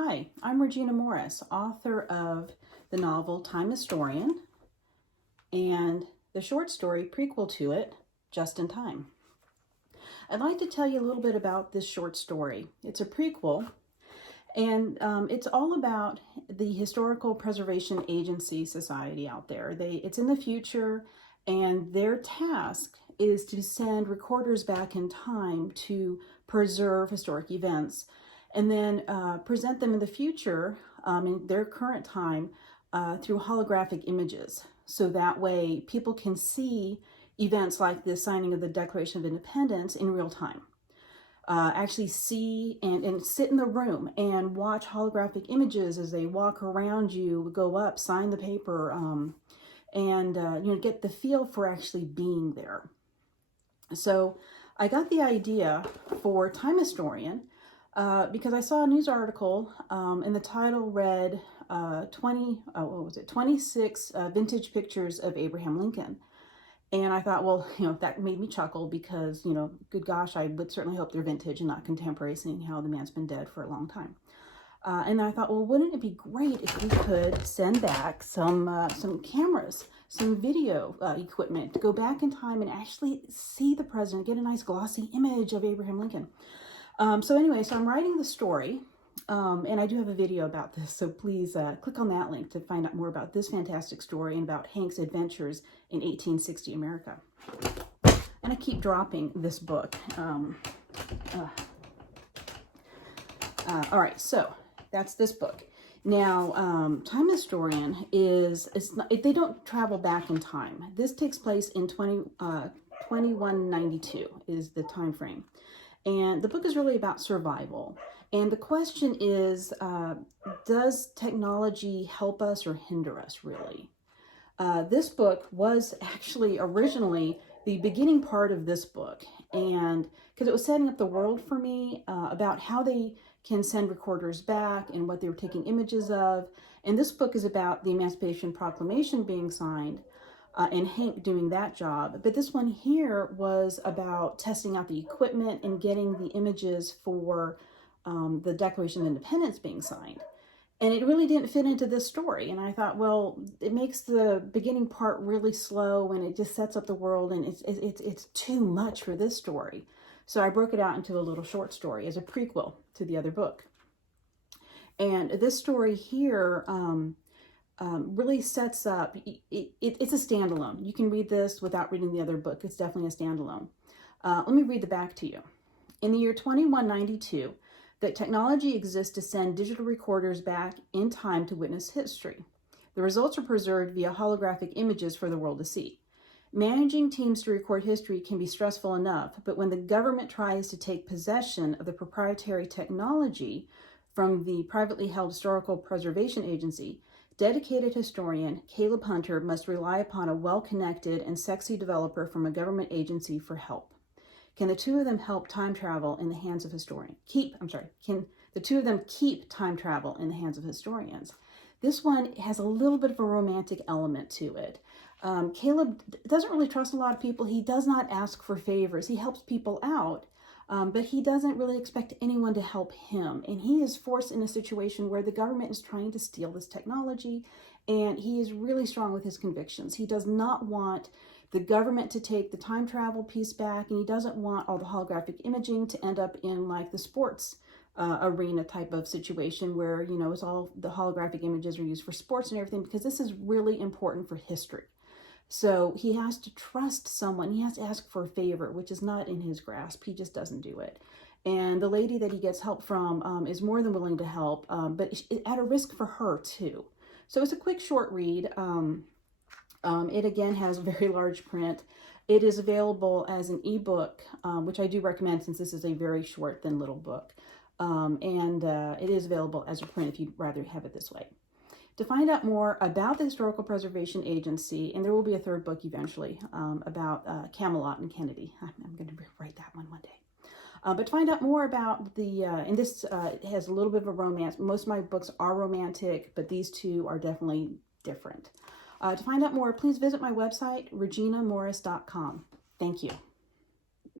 Hi, I'm Regina Morris, author of the novel Time Historian and the short story prequel to it, Just in Time. I'd like to tell you a little bit about this short story. It's a prequel, and it's all about the Historical Preservation Agency Society out there. It's in the future, and their task is to send recorders back in time to preserve historic events and then present them in the future, in their current time, through holographic images. So that way people can see events like the signing of the Declaration of Independence in real time. Actually see and sit in the room and watch holographic images as they walk around you, go up, sign the paper, and get the feel for actually being there. So I got the idea for Time Historian because I saw a news article and the title read 26 vintage pictures of Abraham Lincoln. And I thought, well, that made me chuckle because, good gosh, I would certainly hope they're vintage and not contemporary, seeing how the man's been dead for a long time. And I thought, well, wouldn't it be great if we could send back some cameras, some video equipment to go back in time and actually see the president, get a nice glossy image of Abraham Lincoln. So I'm writing the story, and I do have a video about this, so please click on that link to find out more about this fantastic story and about Hank's adventures in 1860 America. And I keep dropping this book. All right, so that's this book. Now, Time Historian they don't travel back in time. This takes place in 2192 is the time frame. And the book is really about survival. And the question is, does technology help us or hinder us, really? This book was actually originally the beginning part of this book. And because it was setting up the world for me about how they can send recorders back and what they were taking images of. And this book is about the Emancipation Proclamation being signed and Hank doing that job. But this one here was about testing out the equipment and getting the images for the Declaration of Independence being signed. And it really didn't fit into this story. And I thought, well, it makes the beginning part really slow and it just sets up the world, and it's too much for this story. So I broke it out into a little short story as a prequel to the other book. And this story here really sets up, it's a standalone. You can read this without reading the other book. It's definitely a standalone. Let me read the back to you. In the year 2192, the technology exists to send digital recorders back in time to witness history. The results are preserved via holographic images for the world to see. Managing teams to record history can be stressful enough, but when the government tries to take possession of the proprietary technology from the privately held Historical Preservation Agency, dedicated historian Caleb Hunter must rely upon a well-connected and sexy developer from a government agency for help. Can the two of them help time travel in the hands of historians? Can the two of them keep time travel in the hands of historians? This one has a little bit of a romantic element to it. Caleb doesn't really trust a lot of people. He does not ask for favors. He helps people out, but he doesn't really expect anyone to help him. And he is forced in a situation where the government is trying to steal this technology, and he is really strong with his convictions. He does not want the government to take the time travel piece back, and he doesn't want all the holographic imaging to end up in like the sports arena type of situation where, it's all the holographic images are used for sports and everything, because this is really important for history. So he has to trust someone. He has to ask for a favor, which is not in his grasp. He just doesn't do it. And the lady that he gets help from is more than willing to help, but at a risk for her too. So it's a quick, short read. It again has very large print. It is available as an ebook, which I do recommend since this is a very short, thin little book. It is available as a print if you'd rather have it this way. To find out more about the Historical Preservation Agency, and there will be a third book eventually about Camelot and Kennedy. I'm going to write that one day. But to find out more about and this has a little bit of a romance. Most of my books are romantic, but these two are definitely different. To find out more, please visit my website, reginamorris.com. Thank you.